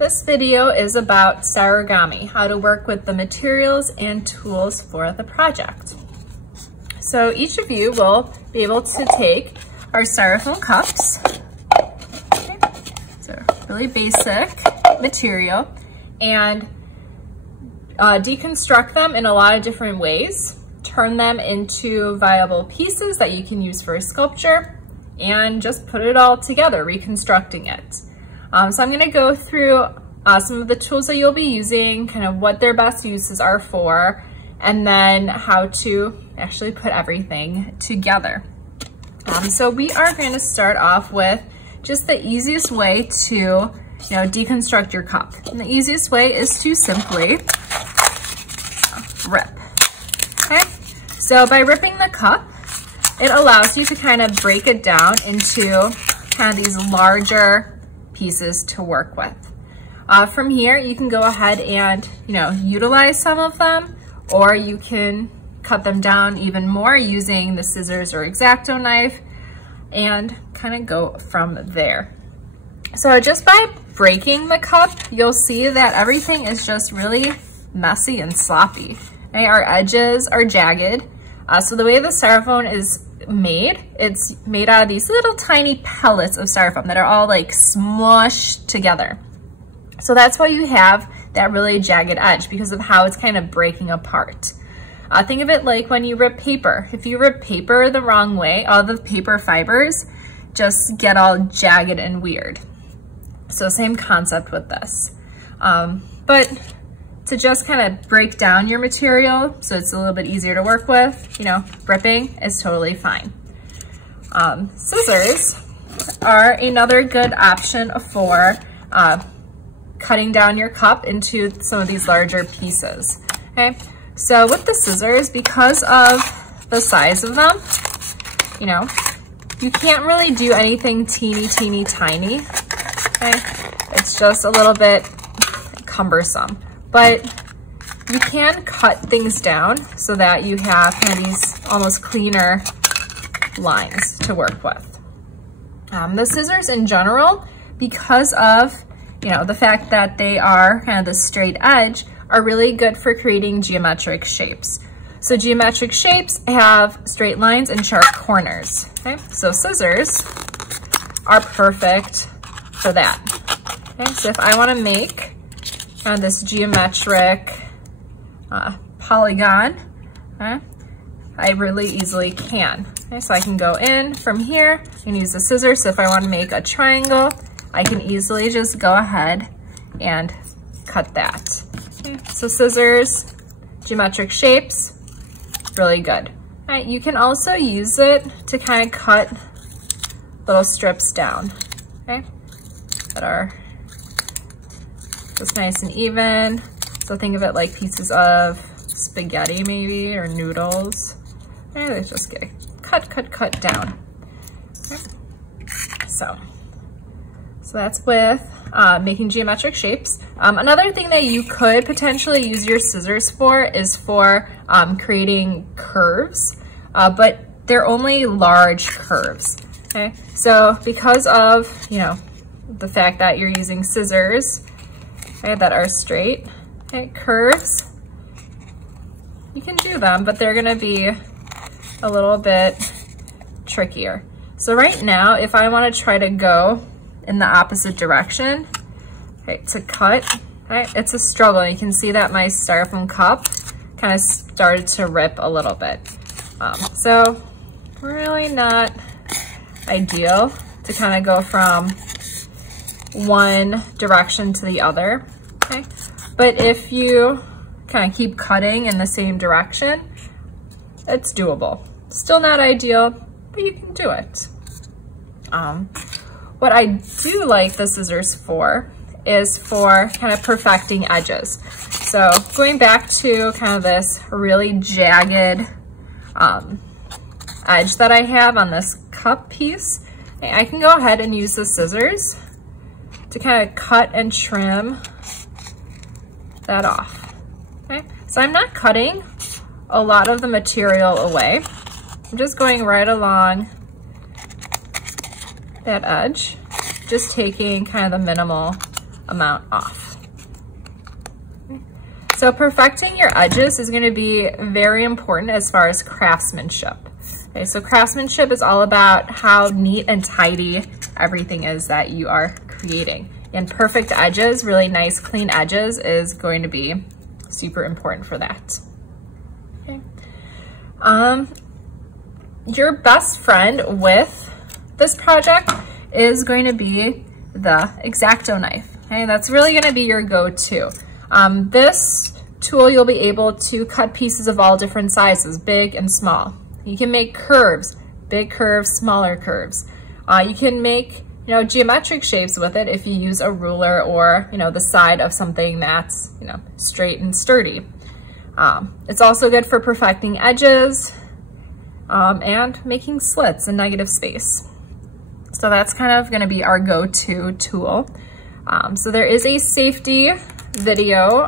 This video is about Styrogami, how to work with the materials and tools for the project. So each of you will be able to take our styrofoam cups, okay, so really basic material, and deconstruct them in a lot of different ways, turn them into viable pieces that you can use for a sculpture, and just put it all together, reconstructing it. So I'm gonna go through some of the tools that you'll be using, kind of what their best uses are for, and then how to actually put everything together. So we are going to start off with just the easiest way to, deconstruct your cup. And the easiest way is to simply rip. Okay, so by ripping the cup, it allows you to kind of break it down into kind of these larger pieces to work with. From here, you can go ahead and, utilize some of them, or you can cut them down even more using the scissors or X-Acto knife and kind of go from there. So just by breaking the cup, you'll see that everything is just really messy and sloppy. Okay, our edges are jagged. So the way the styrofoam is made, it's made out of these little tiny pellets of styrofoam that are all like smushed together. So that's why you have that really jagged edge, because of how it's kind of breaking apart. Think of it like when you rip paper. If you rip paper the wrong way, all the paper fibers just get all jagged and weird. So same concept with this. But to just kind of break down your material so it's a little bit easier to work with, ripping is totally fine. Scissors are another good option for cutting down your cup into some of these larger pieces, okay? So with the scissors, because of the size of them, you can't really do anything teeny tiny, okay? It's just a little bit cumbersome, but you can cut things down so that you have kind of these almost cleaner lines to work with. The scissors in general, because of the fact that they are kind of the straight edge, are really good for creating geometric shapes. So geometric shapes have straight lines and sharp corners, okay? So scissors are perfect for that. Okay, so if I want to make kind of this geometric polygon, okay, I really easily can. Okay, so I can go in from here and use the scissors. So if I want to make a triangle, I can easily just go ahead and cut that. Okay, so scissors, geometric shapes, really good. All right, you can also use it to kind of cut little strips down, okay, that are just nice and even. So think of it like pieces of spaghetti maybe, or noodles. Okay, they just get cut down. Okay. So that's with making geometric shapes. Another thing that you could potentially use your scissors for is for creating curves, but they're only large curves, okay? So because of, the fact that you're using scissors, okay, that are straight, okay, curves, you can do them, but they're gonna be a little bit trickier. So right now, if I wanna try to go in the opposite direction, okay, to cut, right, it's a struggle. You can see that my styrofoam cup kind of started to rip a little bit. So really not ideal to kind of go from one direction to the other, okay? But if you kind of keep cutting in the same direction, it's doable. Still not ideal, but you can do it. What I do like the scissors for is for kind of perfecting edges. So going back to kind of this really jagged edge that I have on this cup piece, I can go ahead and use the scissors to kind of cut and trim that off, okay? So I'm not cutting a lot of the material away. I'm just going right along that edge, just taking kind of the minimal amount off. So perfecting your edges is going to be very important as far as craftsmanship. Okay, so craftsmanship is all about how neat and tidy everything is that you are creating. And perfect edges, really nice clean edges, is going to be super important for that. Okay. Your best friend with this project is going to be the X-Acto knife. Okay, that's really going to be your go-to. This tool, you'll be able to cut pieces of all different sizes, big and small. You can make curves, big curves, smaller curves. You can make, geometric shapes with it if you use a ruler or, the side of something that's, straight and sturdy. It's also good for perfecting edges and making slits in negative space. So that's kind of going to be our go-to tool. So there is a safety video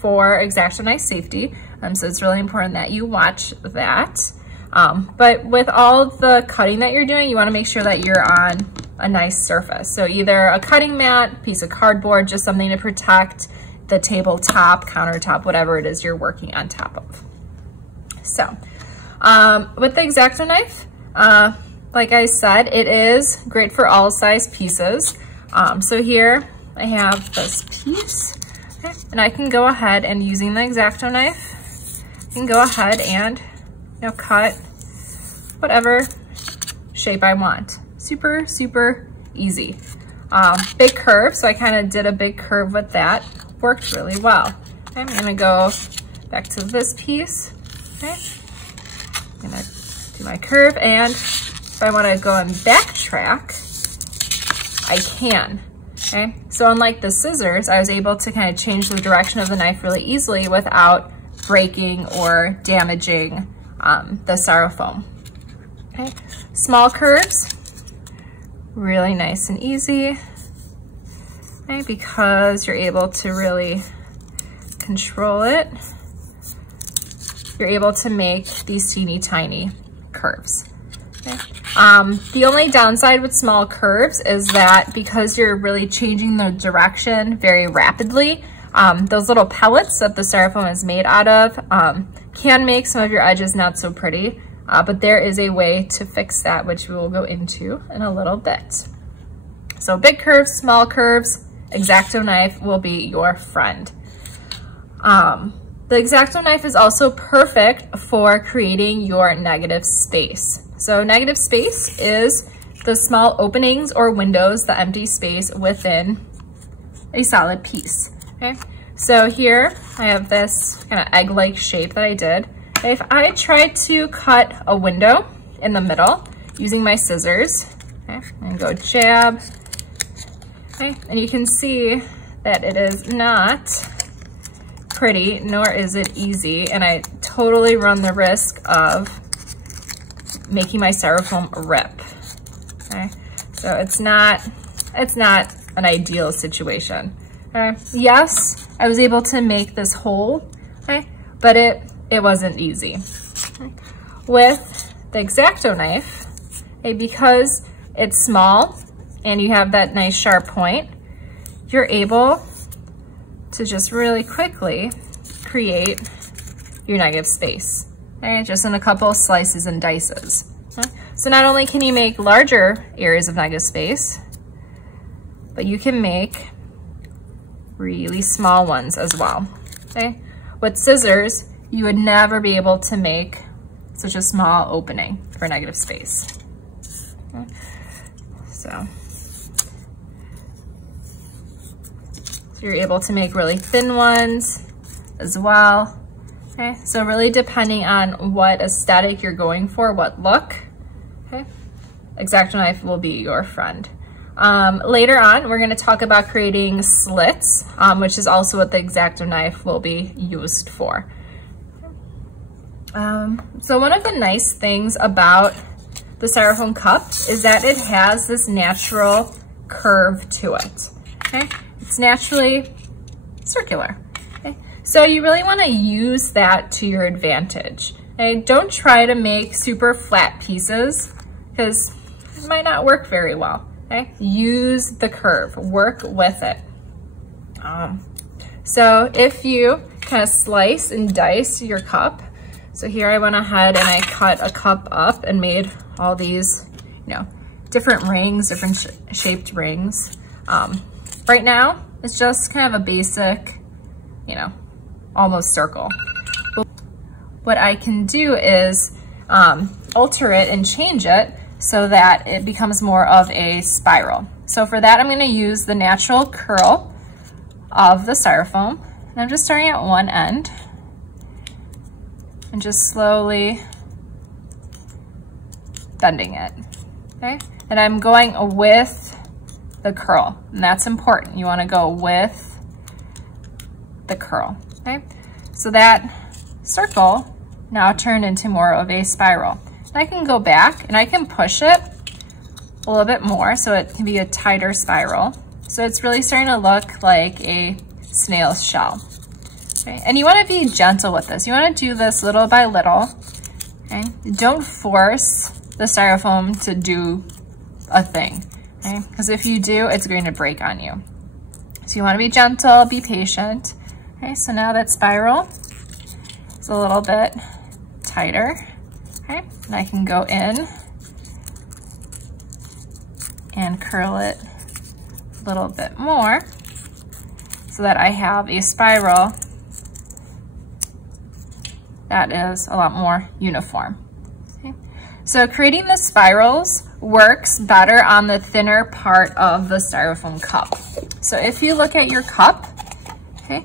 for X-Acto knife safety. So it's really important that you watch that. But with all the cutting that you're doing, you want to make sure that you're on a nice surface. So either a cutting mat, piece of cardboard, just something to protect the tabletop, countertop, whatever it is you're working on top of. So with the X-Acto knife, like I said, it is great for all size pieces. So here I have this piece, okay, and I can go ahead and using the X-Acto knife, I can go ahead and cut whatever shape I want. Super, super easy. Big curve, so I kind of did a big curve with that. Worked really well. Okay, I'm gonna go back to this piece. Okay, I'm gonna do my curve, and if I want to go and backtrack, I can. Okay, so unlike the scissors, I was able to kind of change the direction of the knife really easily without breaking or damaging the styrofoam. Okay, small curves, really nice and easy, okay, because you're able to really control it. You're able to make these teeny tiny curves. Okay. The only downside with small curves is that because you're really changing the direction very rapidly, those little pellets that the styrofoam is made out of can make some of your edges not so pretty, but there is a way to fix that, which we will go into in a little bit. So big curves, small curves, X-Acto knife will be your friend. The X-Acto knife is also perfect for creating your negative space. So negative space is the small openings or windows, the empty space within a solid piece. Okay, so here I have this kind of egg-like shape that I did. If I try to cut a window in the middle using my scissors, okay, and go jab, okay, and you can see that it is not pretty, nor is it easy, and I totally run the risk of making my styrofoam rip. Okay, so it's not an ideal situation. Okay, yes, I was able to make this hole, okay, but it wasn't easy. Okay. With the X-Acto knife, okay, because it's small and you have that nice sharp point, you're able to just really quickly create your negative space. Okay, just in a couple of slices and dices. Okay. So not only can you make larger areas of negative space, but you can make really small ones as well. Okay. With scissors, you would never be able to make such a small opening for negative space. Okay. So you're able to make really thin ones as well. Okay, so really depending on what aesthetic you're going for, what look, okay, X-Acto knife will be your friend. Later on, we're going to talk about creating slits, which is also what the X-Acto knife will be used for. So one of the nice things about the styrofoam cup is that it has this natural curve to it. Okay, it's naturally circular. Okay, so you really want to use that to your advantage. Okay, don't try to make super flat pieces because it might not work very well. Okay, use the curve, work with it. So if you kind of slice and dice your cup, so here I went ahead and I cut a cup up and made all these, you know, different rings, different shaped rings. Right now, it's just kind of a basic, you know, almost circle. What I can do is alter it and change it so that it becomes more of a spiral. So for that, I'm gonna use the natural curl of the styrofoam. And I'm just starting at one end and just slowly bending it, okay? And I'm going with the curl, and that's important. You wanna go with the curl, okay? So that circle now turned into more of a spiral. And I can go back and I can push it a little bit more so it can be a tighter spiral. So it's really starting to look like a snail's shell. Okay? And you want to be gentle with this. You want to do this little by little. Okay? Don't force the styrofoam to do a thing, okay? Because if you do, it's going to break on you. So you want to be gentle, be patient. Okay, so now that spiral is a little bit tighter. Okay, and I can go in and curl it a little bit more so that I have a spiral that is a lot more uniform. Okay. So creating the spirals works better on the thinner part of the styrofoam cup. So if you look at your cup, okay,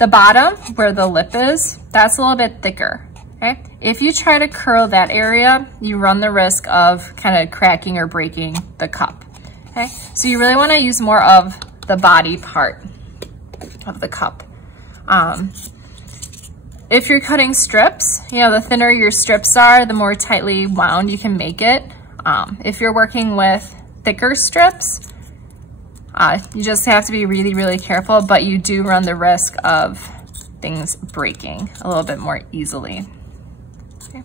the bottom where the lip is, that's a little bit thicker. Okay. If you try to curl that area, you run the risk of kind of cracking or breaking the cup. Okay. So you really want to use more of the body part of the cup. If you're cutting strips, you know, the thinner your strips are, the more tightly wound you can make it. If you're working with thicker strips, you just have to be really, really careful, but you do run the risk of things breaking a little bit more easily. Okay.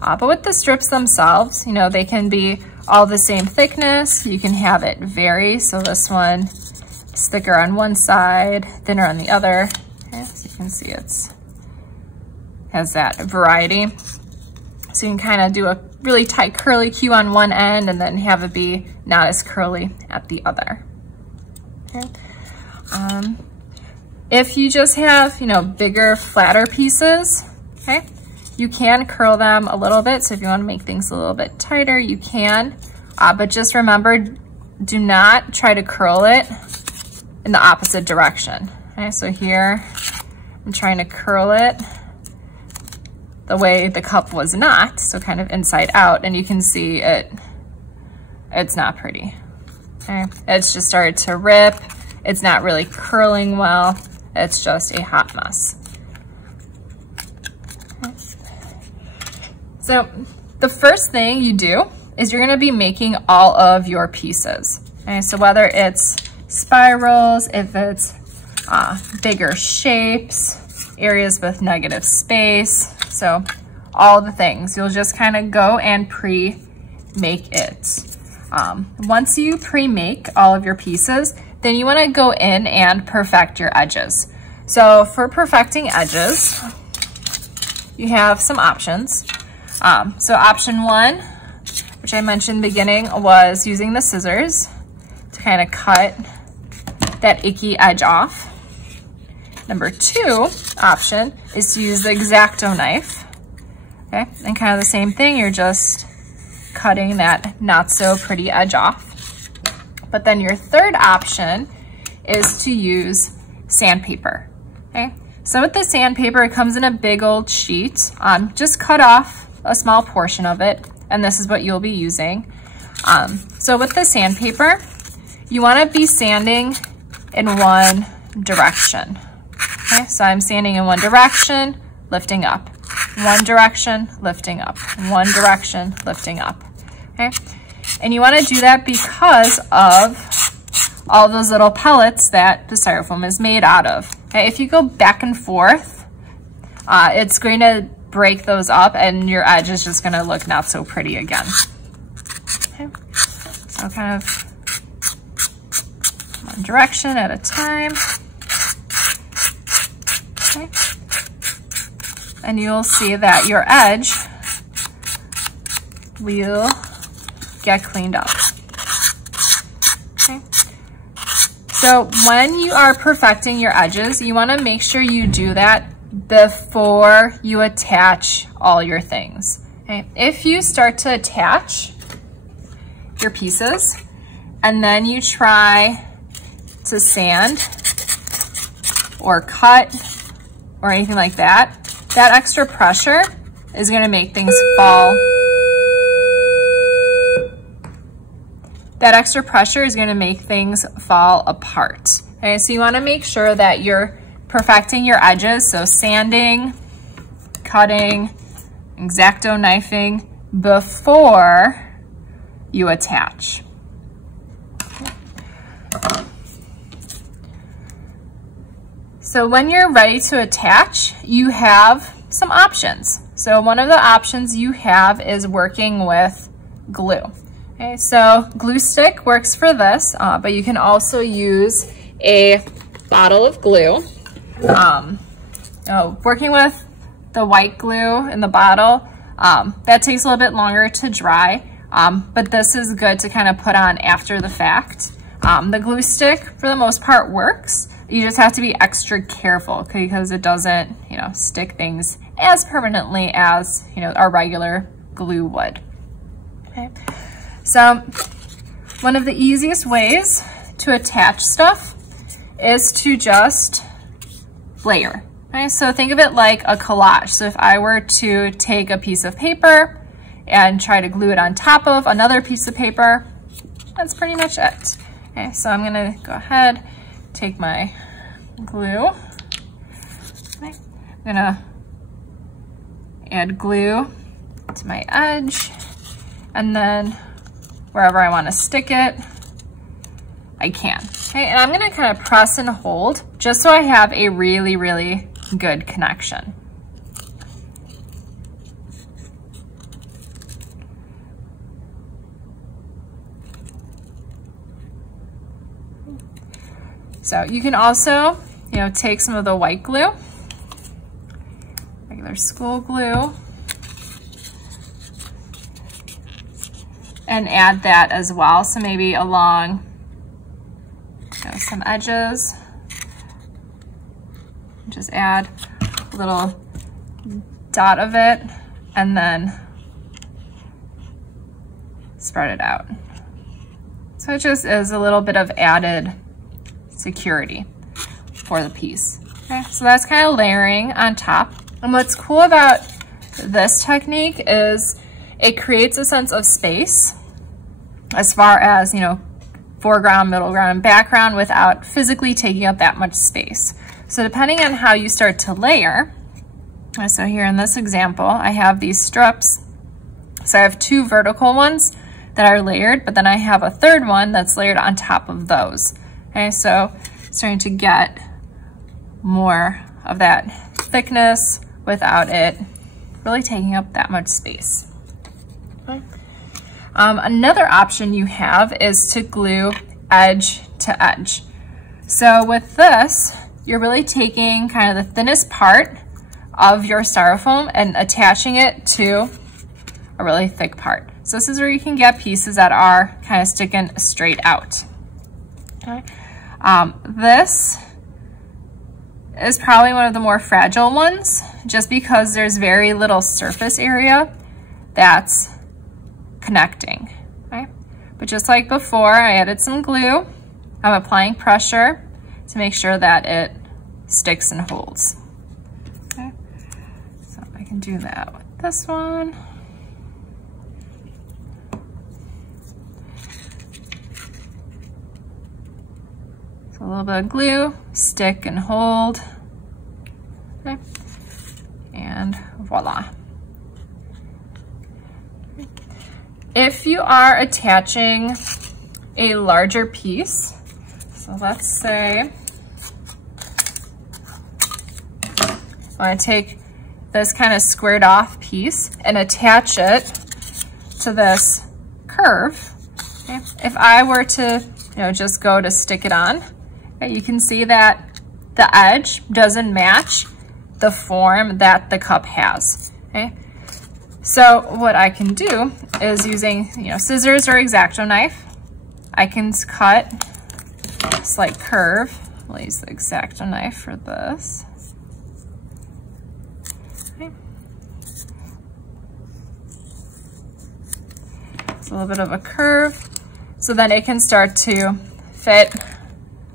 But with the strips themselves, you know, they can be all the same thickness. You can have it vary. So this one is thicker on one side, thinner on the other. Okay. So you can see it's has that variety. So you can kind of do a really tight curly Q on one end and then have it be not as curly at the other. Okay. If you just have, you know, bigger, flatter pieces, okay, you can curl them a little bit. So if you want to make things a little bit tighter, you can. But just remember, do not try to curl it in the opposite direction. Okay, so here I'm trying to curl it the way the cup was not, so kind of inside out, and you can see it's not pretty. Okay, it's just started to rip. It's not really curling well. It's just a hot mess. Okay. So the first thing you do is you're gonna be making all of your pieces. Okay, so whether it's spirals, if it's bigger shapes, areas with negative space, so all the things, you'll just kind of go and pre-make it. Once you pre-make all of your pieces, then you want to go in and perfect your edges. So for perfecting edges, you have some options. So option one, which I mentioned in the beginning, was using the scissors to kind of cut that icky edge off. Number two option is to use the X-Acto knife. Okay, and kind of the same thing, you're just cutting that not so pretty edge off. But then your third option is to use sandpaper. Okay, so with the sandpaper, it comes in a big old sheet. Just cut off a small portion of it, and this is what you'll be using. So with the sandpaper, you want to be sanding in one direction. Okay, so I'm sanding in one direction, lifting up. One direction, lifting up. One direction, lifting up. Okay, and you want to do that because of all those little pellets that the styrofoam is made out of. Okay, if you go back and forth, it's going to break those up and your edge is just going to look not so pretty again. Okay, so kind of one direction at a time. and you'll see that your edge will get cleaned up. Okay. So when you are perfecting your edges, you want to make sure you do that before you attach all your things. Okay. If you start to attach your pieces and then you try to sand or cut or anything like that, that extra pressure is going to make things fall. That extra pressure is going to make things fall apart. Okay, so you want to make sure that you're perfecting your edges, so sanding, cutting, X-Acto knifing before you attach. So when you're ready to attach, you have some options. So one of the options you have is working with glue. Okay, so glue stick works for this, but you can also use a bottle of glue. Working with the white glue in the bottle, that takes a little bit longer to dry, but this is good to kind of put on after the fact. The glue stick, for the most part, works. You just have to be extra careful, okay, because it doesn't, stick things as permanently as, our regular glue would. Okay. So one of the easiest ways to attach stuff is to just layer. Okay, so think of it like a collage. So if I were to take a piece of paper and try to glue it on top of another piece of paper, that's pretty much it. Okay, so I'm gonna go ahead, take my glue. Okay, I'm gonna add glue to my edge, and then wherever I want to stick it, I can. Okay, and I'm going to kind of press and hold just so I have a really, really good connection. So you can also, take some of the white glue, regular school glue, and add that as well. So maybe along some edges, just add a little dot of it and then spread it out. So it just is a little bit of added security for the piece. Okay, so that's kind of layering on top. And what's cool about this technique is it creates a sense of space as far as, foreground, middle ground, and background without physically taking up that much space. So depending on how you start to layer, so here in this example, I have these strips. So I have two vertical ones that are layered, but then I have a third one that's layered on top of those. Okay, so starting to get more of that thickness without it really taking up that much space. Okay. Another option you have is to glue edge to edge. So with this, you're really taking kind of the thinnest part of your styrofoam and attaching it to a really thick part. So this is where you can get pieces that are kind of sticking straight out. Okay. This is probably one of the more fragile ones just because there's very little surface area that's connecting, okay? But just like before, I added some glue. I'm applying pressure to make sure that it sticks and holds. Okay, so I can do that with this one. So a little bit of glue, stick and hold, okay, and voila. If you are attaching a larger piece, so let's say I want to take this kind of squared off piece and attach it to this curve. Okay? If I were to, just go to stick it on, okay, you can see that the edge doesn't match the form that the cup has, okay? So what I can do is using, scissors or X-Acto knife, I can cut a slight curve. We'll use the X-Acto knife for this. Okay. It's a little bit of a curve, so then it can start to fit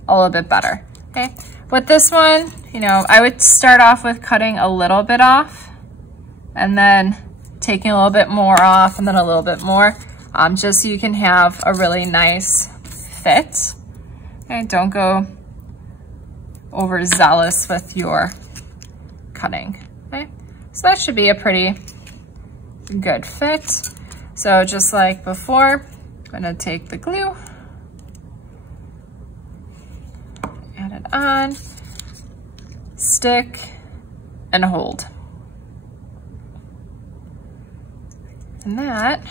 a little bit better, okay? With this one, I would start off with cutting a little bit off and then taking a little bit more off and then a little bit more, just so you can have a really nice fit. Okay, don't go overzealous with your cutting, okay? So that should be a pretty good fit. So just like before, I'm gonna take the glue, add it on, stick, and hold. And that,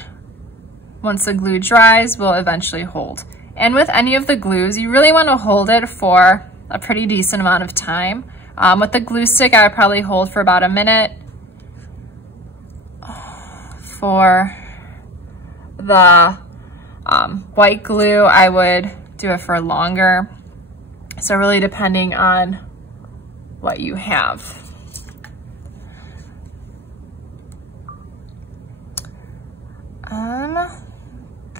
once the glue dries, will eventually hold. And with any of the glues, you really want to hold it for a pretty decent amount of time. With the glue stick, I would probably hold for about a minute. For the white glue, I would do it for longer. So really depending on what you have.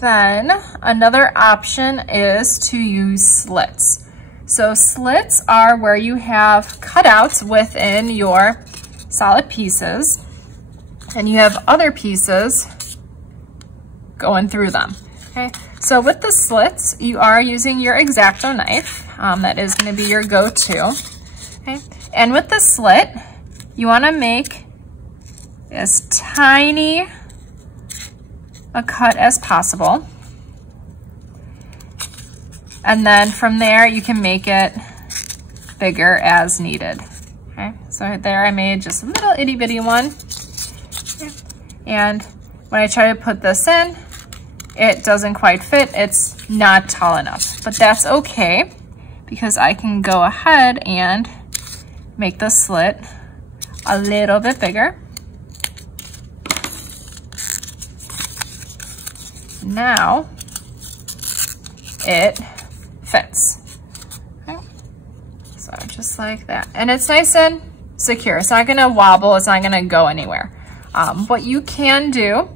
Then another option is to use slits. So slits are where you have cutouts within your solid pieces and you have other pieces going through them, okay? So with the slits, you are using your X-Acto knife. That is gonna be your go-to, okay? And with the slit, you wanna make as tiny a cut as possible. And then from there, you can make it bigger as needed. Okay, so there I made just a little itty bitty one. Okay. And when I try to put this in, it doesn't quite fit. It's not tall enough, but that's okay because I can go ahead and make the slit a little bit bigger. Now it fits. Okay. So just like that. And it's nice and secure. It's not gonna wobble, it's not gonna go anywhere. What you can do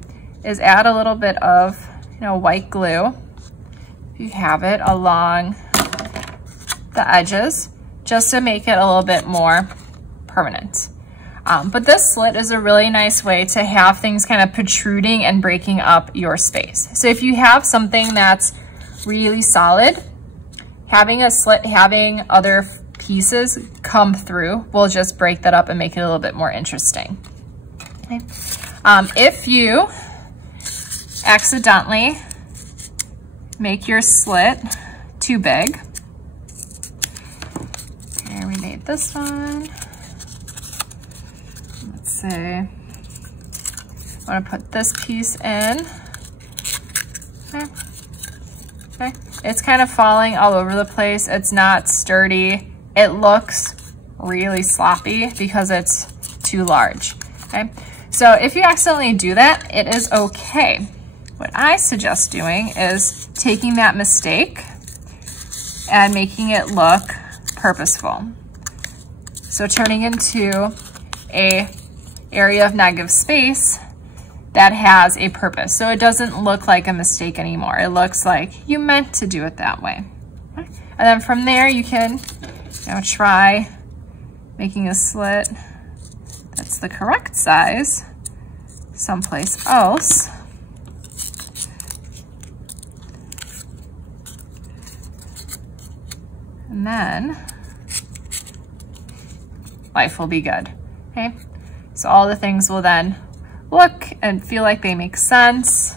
is add a little bit of white glue, if you have it, along the edges, just to make it a little bit more permanent. But this slit is a really nice way to have things kind of protruding and breaking up your space. So if you have something that's really solid, having a slit, having other pieces come through will just break that up and make it a little bit more interesting. Okay. If you accidentally make your slit too big, here we made this one. Say, I want to put this piece in. Okay. Okay. It's kind of falling all over the place. It's not sturdy. It looks really sloppy because it's too large. Okay. So if you accidentally do that, it is okay. What I suggest doing is taking that mistake and making it look purposeful. So turning into a area of negative space that has a purpose. So it doesn't look like a mistake anymore. It looks like you meant to do it that way. Okay. And then from there you can try making a slit that's the correct size someplace else. And then life will be good, okay? So all the things will then look and feel like they make sense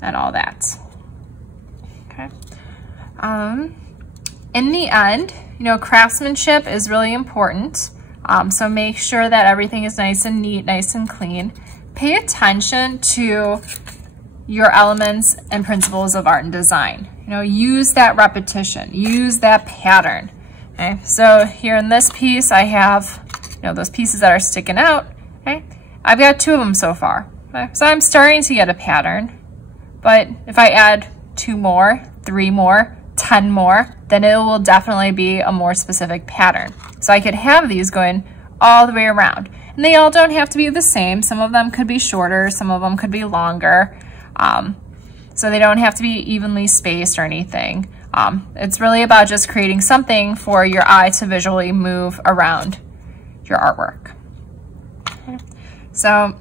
and all that, okay? In the end, craftsmanship is really important. So make sure that everything is nice and neat, nice and clean. Pay attention to your elements and principles of art and design. Use that repetition, use that pattern. Okay, so here in this piece, I have know, those pieces that are sticking out, okay? I've got 2 of them so far. Okay? So I'm starting to get a pattern, but if I add 2 more, 3 more, 10 more, then it will definitely be a more specific pattern. So I could have these going all the way around. And they all don't have to be the same. Some of them could be shorter, some of them could be longer. So they don't have to be evenly spaced or anything. It's really about just creating something for your eye to visually move around your artwork. Okay. So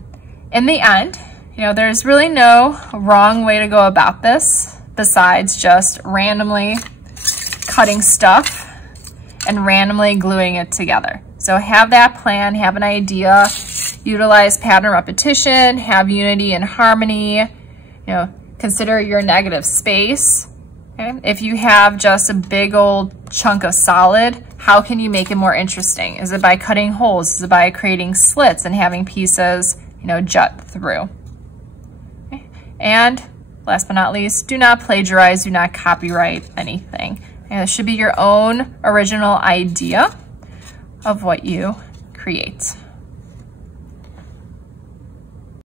in the end, you know, there's really no wrong way to go about this besides just randomly cutting stuff and randomly gluing it together. So have that plan, have an idea, utilize pattern repetition, have unity and harmony, you know, consider your negative space. Okay? If you have just a big old chunk of solid, how can you make it more interesting? Is it by cutting holes? Is it by creating slits and having pieces, you know, jut through? Okay? And last but not least, do not plagiarize, do not copyright anything. And it should be your own original idea of what you create.